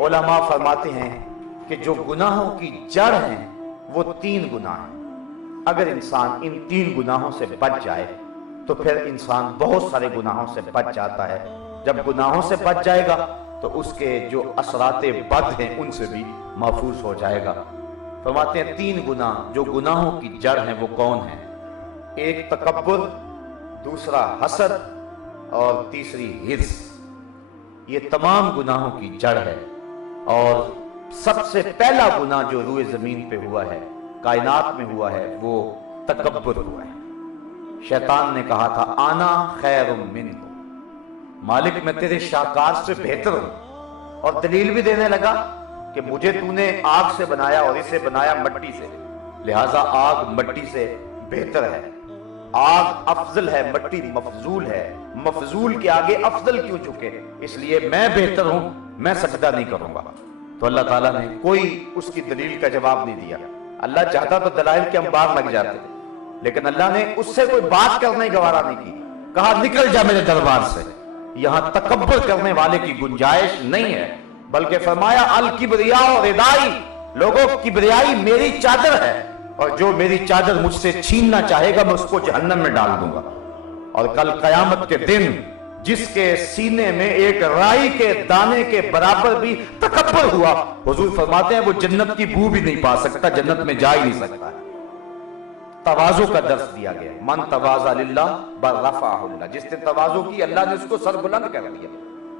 علماء فرماتے ہیں کہ جو گناہوں کی جڑ ہیں وہ 3 گناہ ہیں۔ اگر انسان ان 3 گناہوں سے بچ جائے تو پھر انسان بہت سارے گناہوں سے بچ جاتا ہے۔ جب گناہوں سے بچ جائے گا تو اس کے جو اثرات بد ہیں ان سے بھی محفوظ ہو جائے گا۔ فرماتے ہیں 3 گناہ جو گناہوں کی جڑ ہیں وہ کون ہیں؟ ایک تکبر، دوسرا حسد اور تیسری حرص۔ یہ تمام گناہوں کی جڑ ہے، اور سب سے پہلا گناہ جو روئے زمین پہ ہوا ہے، کائنات میں ہوا ہے، وہ تکبر ہوا ہے۔ شیطان نے کہا تھا آنا خیر منہ، مالک میں تیرے شاہکار سے بہتر ہوں، اور دلیل بھی دینے لگا کہ مجھے تو نے آگ سے بنایا اور اسے بنایا مٹی سے، لہٰذا آگ مٹی سے بہتر ہے۔ آگ افضل ہے، مٹی مفضول ہے، مفضول کے آگے افضل کیوں جھکے؟ اس لیے میں بہتر ہوں، میں سجدہ نہیں کروں گا۔ تو اللہ تعالیٰ نے کوئی اس کی دلیل کا جواب نہیں دیا۔ اللہ چاہتا تو دلائل کے انبار لگ جاتے، لیکن اللہ نے اس سے کوئی بات کرنے گوارا نہیں کی، کہا نکل جا میرے دربار سے، یہاں تکبر کرنے والے کی گنجائش نہیں ہے، بلکہ فرمایا الکبریاء ردائی، لوگوں کبریائی میری چادر ہے، اور جو میری چادر مجھ سے چھیننا چاہے گا میں اس کو جہنم میں ڈال دوں گا۔ اور کل قیامت کے دن جس کے سینے میں ایک رائی کے دانے کے برابر بھی تکبر ہوا، حضور فرماتے ہیں وہ جنت کی بو بھی نہیں پا سکتا، جنت میں جا ہی نہیں سکتا۔ تواضع کا درس دیا گیا، من تواضع للہ برفعہ اللہ، جس نے تواضع کی اللہ نے اس کو سر بلند کر دیا۔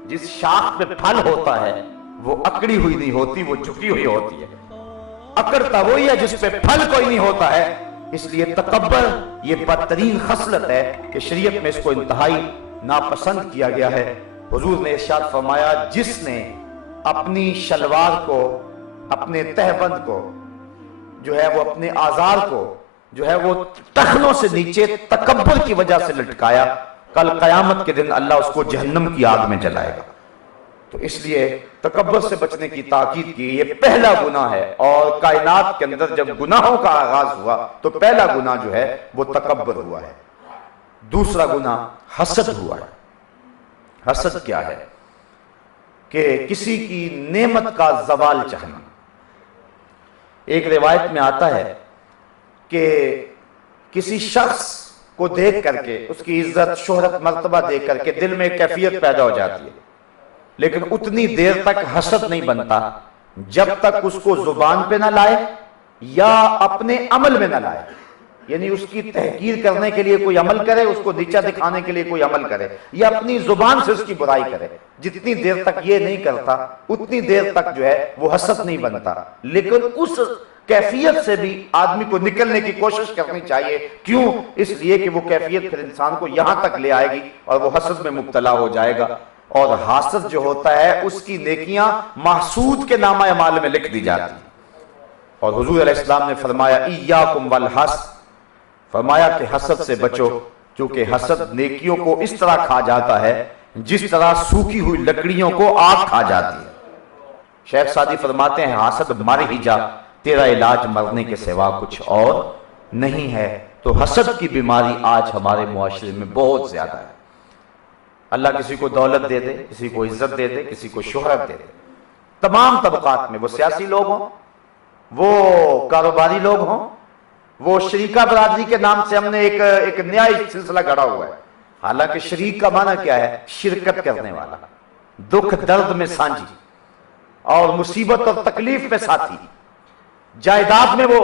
جس شاخ پہ پھل ہوتا ہے وہ اکڑی ہوئی نہیں ہوتی، وہ جھکی ہوئی ہوتی ہے۔ اکڑتا وہی ہے جس پہ پھل کوئی نہیں ہوتا ہے۔ اس لیے تکبر یہ بدترین خصلت ہے کہ شریعت میں اس کو انتہائی ناپسند کیا گیا ہے۔ حضور نے ارشاد فرمایا جس نے اپنی شلوار کو، اپنے تہبند کو جو ہے وہ اپنے آزار کو جو ہے وہ ٹخنوں سے نیچے تکبر کی وجہ سے لٹکایا، کل قیامت کے دن اللہ اس کو جہنم کی آگ میں جلائے گا۔ تو اس لیے تکبر سے بچنے کی تاکید کی، یہ پہلا گناہ ہے، اور کائنات کے اندر جب گناہوں کا آغاز ہوا تو پہلا گناہ جو ہے وہ تکبر ہوا ہے۔ دوسرا گناہ حسد ہوا ہے۔ حسد کیا ہے؟ کہ کسی کی نعمت کا زوال چاہنا۔ ایک روایت میں آتا ہے کہ کسی شخص کو دیکھ کر کے، اس کی عزت شہرت مرتبہ دیکھ کر کے دل میں ایک کیفیت پیدا ہو جاتی ہے، لیکن اتنی دیر تک حسد نہیں بنتا جب تک اس کو زبان پہ نہ لائے یا اپنے عمل میں نہ لائے۔ یعنی اس کی تحقیر کرنے کے لیے کوئی عمل کرے، اس کو نیچا دکھانے کے لیے کوئی عمل کرے، یا اپنی زبان سے اس کی برائی کرے۔ جتنی دیر تک یہ نہیں کرتا اتنی دیر تک جو ہے وہ حسد نہیں بنتا۔ لیکن اس کیفیت سے بھی آدمی کو نکلنے کی کوشش کرنی چاہیے۔ کیوں؟ اس لیے کہ وہ کیفیت پھر انسان کو یہاں تک لے آئے گی اور وہ حسد میں مبتلا ہو جائے گا، اور حاسد جو ہوتا ہے اس کی نیکیاں محسود کے نامہ اعمال میں لکھ دی جاتی ہیں۔ اور حضور علیہ السلام نے فرمایا ایاکم والحسد، فرمایا کہ حسد سے بچو، کیونکہ حسد نیکیوں کو اس طرح کھا جاتا ہے جس طرح سوکھی ہوئی لکڑیوں کو آگ کھا جاتی ہے۔ شیخ سعدی فرماتے ہیں حسد مر ہی جا، تیرا علاج مرنے کے سوا کچھ اور نہیں ہے۔ تو حسد کی بیماری آج ہمارے معاشرے میں بہت زیادہ ہے۔ اللہ کسی کو دولت دے دے، کسی کو عزت دے دے، کسی کو شہرت دے دے، تمام طبقات میں، وہ سیاسی لوگ ہوں، وہ کاروباری لوگ ہوں، وہ شریکہ برادری کے نام سے ہم نے ایک نیا سلسلہ گڑا ہوا ہے۔ حالانکہ شریک کا معنی کیا ہے؟ شرکت کرنے والا، دکھ درد میں سانجھی اور مصیبت اور تکلیف میں ساتھی، جائیداد میں وہ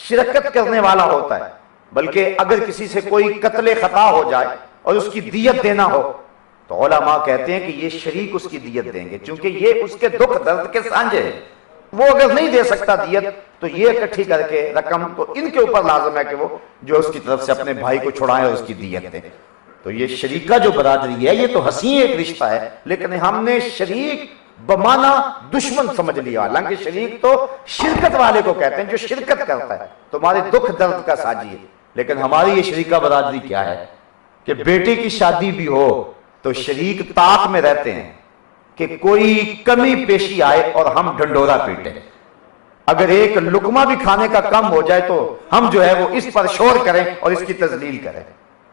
شرکت کرنے والا ہوتا ہے۔ بلکہ اگر کسی سے کوئی قتل خطا ہو جائے اور اس کی دیت دینا ہو تو علماء کہتے ہیں کہ یہ شریک اس کی دیت دیں گے، چونکہ یہ اس کے دکھ درد کے سانجے ہیں۔ وہ اگر نہیں دے سکتا دیت تو یہ اکٹھی کر کے رقم تو ان کے اوپر لازم ہے کہ وہ جو اس کی طرف سے اپنے بھائی کو چھڑائیں اور اس کی دیت دیں۔ تو یہ شریکہ جو برادری ہے یہ تو حسین ایک رشتہ ہے، لیکن ہم نے شریک بمانا دشمن سمجھ لیا۔ حالانکہ شریک تو شرکت والے کو کہتے ہیں جو شرکت کرتا ہے، تمہارے دکھ درد کا ساجی ہے۔ لیکن ہماری یہ شریکہ برادری کیا ہے کہ بیٹے کی شادی بھی ہو تو شریک طاق میں رہتے ہیں کہ کوئی کمی پیشی آئے اور ہم ڈنڈورا پیٹیں۔ اگر ایک لقمہ بھی کھانے کا کم ہو جائے تو ہم جو ہے وہ اس پر شور کریں اور اس کی تذلیل کریں۔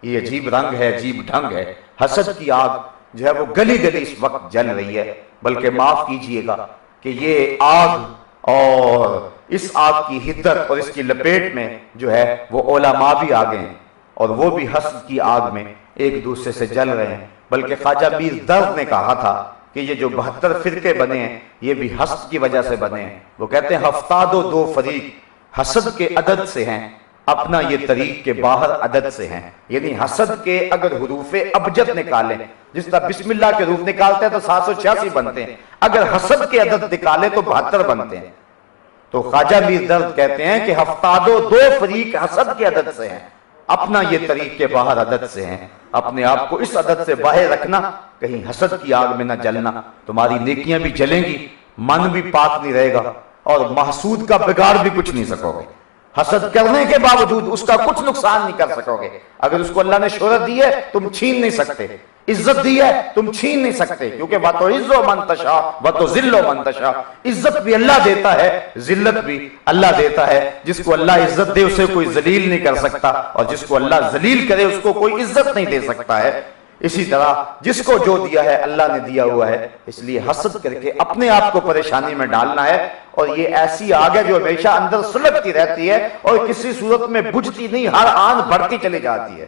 یہ عجیب رنگ ہے، عجیب ڈھنگ ہے۔ حسد کی آگ جو ہے وہ گلی گلی اس وقت جل رہی ہے۔ بلکہ معاف کیجئے گا کہ یہ آگ اور اس آگ کی حدت اور اس کی لپیٹ میں جو ہے وہ علماء بھی آ گئے ہیں اور وہ بھی حسد کی آگ میں ایک دوسرے سے جل رہے ہیں۔ بلکہ خواجہ میر درد نے کہا تھا کہ یہ جو 72 فرقے بنے ہیں یہ بھی حسد کی وجہ سے بنے ہیں۔ وہ کہتے ہیں 72 فریق حسد کے عدد سے ہیں، اپنا یہ طریق کے باہر عدد سے ہیں۔ یعنی حسد کے اگر حروف ابجد نکالیں، جس طرح بسم اللہ کے حروف نکالتے ہیں تو 786 بنتے ہیں، اگر حسد کے عدد نکالیں تو 72 بنتے ہیں۔ تو خواجہ میر درد کہتے ہیں کہ 72 فریق حسد کے عدد سے ہیں، اپنا یہ طریق کے باہر عدد سے ہیں۔ اپنے آپ کو اس عدد سے باہر رکھنا، کہیں حسد کی آگ میں نہ جلنا، تمہاری نیکیاں بھی جلیں گی، من بھی پاک نہیں رہے گا، اور محسود کا بگاڑ بھی کچھ نہیں سکو گے۔ حسد کرنے کے باوجود اس کا کچھ نقصان نہیں کر سکو گے۔ اگر اس کو اللہ نے شہرت دی ہے تم چھین نہیں سکتے، عزت دی ہے تم چھین نہیں سکتے، کیونکہ وَتُعِزُّ مَن تَشَاءُ وَتُذِلُّ مَن تَشَاءُ، عزت بھی اللہ دیتا ہے، ذلت بھی اللہ دیتا ہے۔ جس کو اللہ عزت دے اسے کوئی ذلیل نہیں کر سکتا، اور جس کو اللہ ذلیل کرے اس کو کوئی عزت نہیں دے سکتا ہے۔ اسی طرح جس کو جو دیا ہے اللہ نے دیا ہوا ہے، اس لیے حسد کر کے اپنے آپ کو پریشانی میں ڈالنا ہے۔ اور یہ ایسی آگ ہے جو ہمیشہ اندر سلگتی رہتی ہے اور کسی صورت میں بجھتی نہیں، ہر آن بڑھتی چلی جاتی ہے۔